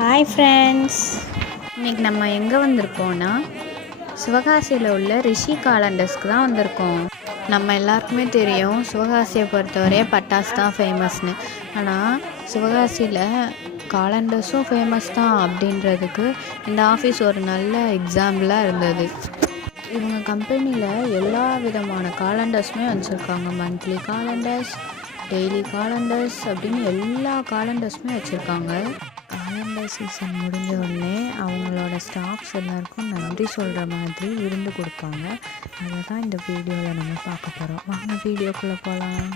Hi friends, இன்றைக்கி நம்ம எங்கே வந்திருக்கோன்னா சிவகாசியில் உள்ள ரிஷி காலண்டர்ஸ்க்கு தான் வந்திருக்கோம். நம்ம எல்லாருக்குமே தெரியும் சிவகாசியை பொறுத்தவரை பட்டாசு தான் ஃபேமஸ்னு. ஆனால் சிவகாசியில் காலண்டர்ஸும் ஃபேமஸ் தான் அப்படின்றதுக்கு இந்த ஆஃபீஸ் ஒரு நல்ல எக்ஸாம்பிளாக இருந்தது. இவங்க கம்பெனியில் எல்லா விதமான காலண்டர்ஸுமே வச்சுருக்காங்க. மந்த்லி காலண்டர்ஸ், டெய்லி காலண்டர்ஸ் அப்படின்னு எல்லா காலண்டர்ஸுமே வச்சுருக்காங்க. காலண்டர் சீசன் முடிஞ்ச உடனே அவங்களோட ஸ்டாஃப்ஸ் எல்லாருக்கும் நன்றி சொல்கிற மாதிரி விருந்து கொடுப்பாங்க. அதை தான் இந்த வீடியோவில் நம்ம பார்க்க போகிறோம். வாங்க வீடியோக்குள்ளே போகலாம்.